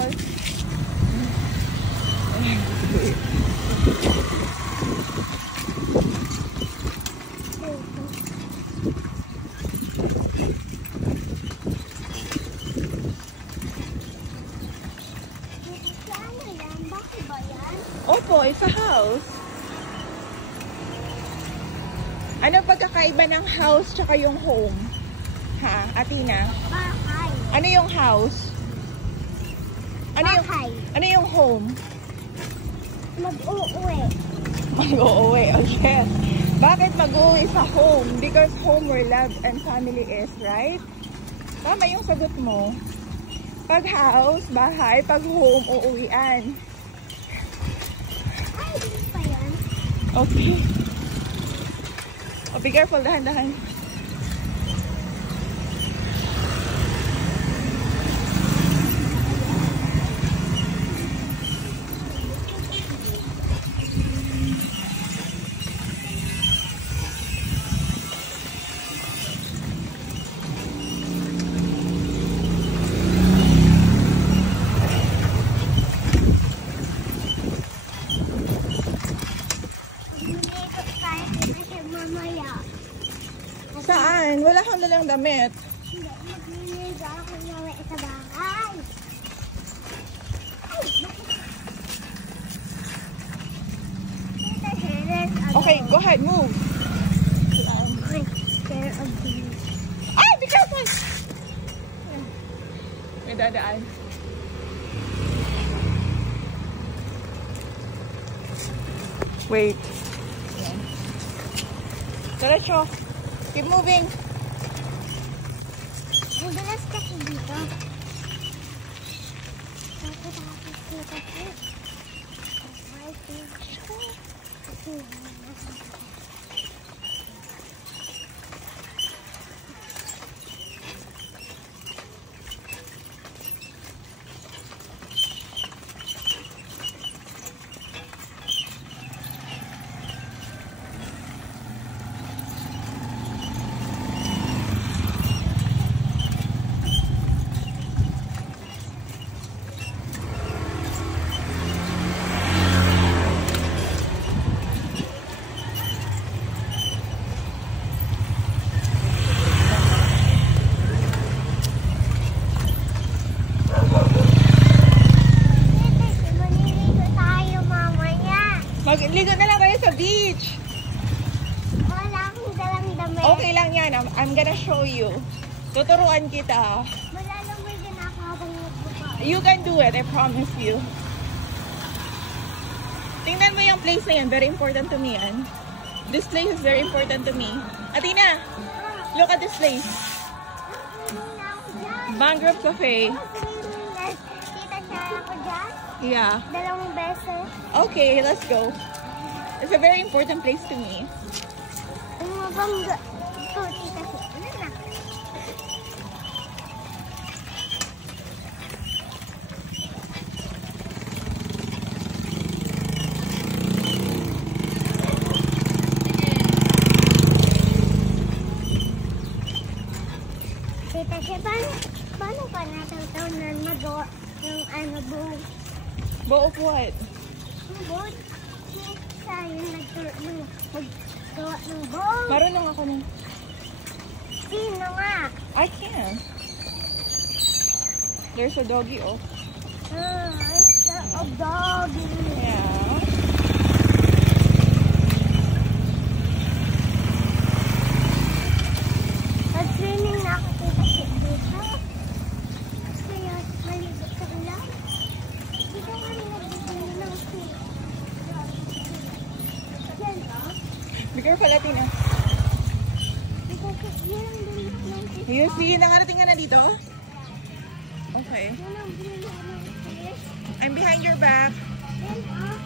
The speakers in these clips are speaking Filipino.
Tapos, opo, it's a house. Ano pagkakaiba ng house tsaka yung home? Ha, Athena? Bahay. Ano yung house? Bahay. Ano yung home? Mag-uuwi. Mag-uuwi, okay. Bakit mag-uuwi sa home? Because home where love and family is, right? Tama yung sagot mo. Pag house, bahay. Pag home, uuwian. Ay, hindi pa yan. Okay. Oh, be careful, dahan-dahan. Saan? Wala kang lalang damit. Hindi, magliligo ako nawe sa bahay. Okay, go ahead, move. Ay, be careful! May dadaan. Wait. Diretso. Keep moving. Madulas kasi dito. Magligo na lang kayo sa beach. Wala akong dalang damit. Okay lang yan. I'm gonna show you. Tuturuan kita. Malalambay din ako habang nagbuka. You can do it. I promise you. Tingnan mo yung place na yan. Very important to me yan. This place is very important to me. Athena, look at this place. Mangrove Cafe. Kita siya ako dyan. Yeah. Dalawang beses. Okay, let's go. It's a very important place to me. Umabangga. Ito, tita siya. Ano na? Tita siya, paano pa natatawanan magawa yung ano buong? Bow of what? Yung buong? Siya yung maggawa ng buong. Marunong ako ng... Sino nga? I can. There's a doggy, oh. A doggy. Yeah. Nag-swimming na ako kita sa dito. Kaya malibot sa ulan. Dito kami nag-swimming ng sea. Yan ba? Be careful, Athena. Yan ang bilis ng fish. You see, nakarating ka na dito? Okay. Yan ang bilis ng fish. I'm behind your back. Yan ah.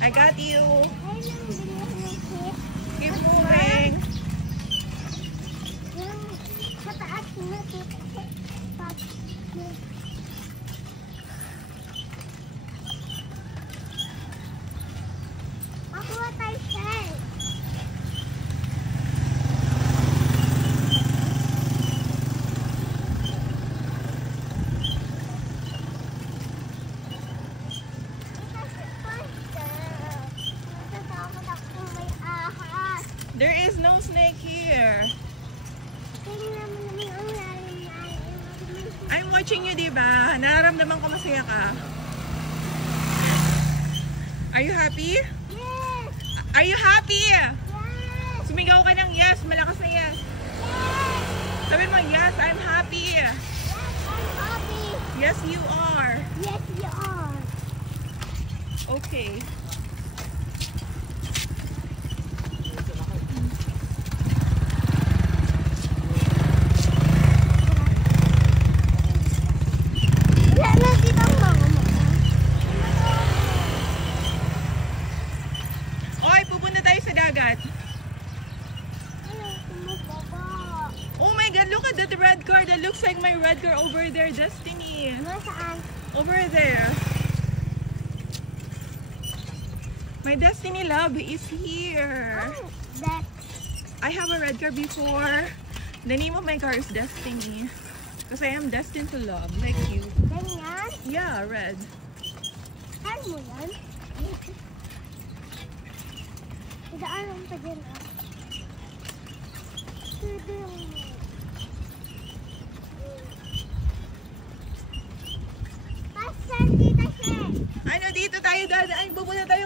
I got you. Yan ang bilis ng fish. Keep moving. Yan sa taas na kita. Makuha tayo shell. There is no snake here. Tingnan mo naman ang lalim na. I'm watching you, diba? Nararamdaman ko masaya ka. Are you happy? Yes! Are you happy? Yes! Sumigaw ka ng yes. Malakas na yes. Yes! Sabi mo, yes, I'm happy. Yes, I'm happy! Yes, you are. Yes, you are! Okay. Wala na dito ang mga mo. Oy, pupunta tayo sa dagat. Ayaw, tumababa. Oh my God, look at that red car. That looks like my red car over there, Destiny. Nasaan? Over there. My Destiny love is here. Oh, that. I have a red car before. The name of my car is Destiny. Because I am destined to love, like you. Ganyan? Yeah, red. Saan mo yan? Idaanan pa dyan ah. Pwede yung... Pasan dito siya. Ano, dito tayo dadaan. Pupunta tayo